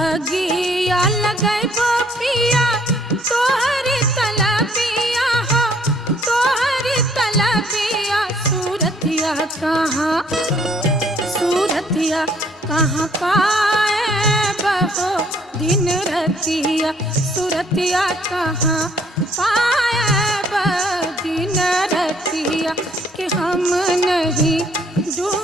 अगिया लगैबो पिया तोहरी तलबिया हो, तोहरी तलबिया। सूरतिया कहाँ, सूरतिया कहाँ पाए बहो दिन रतिया। सूरतिया कहाँ पाए दिन रतिया कि हम नहीं डूब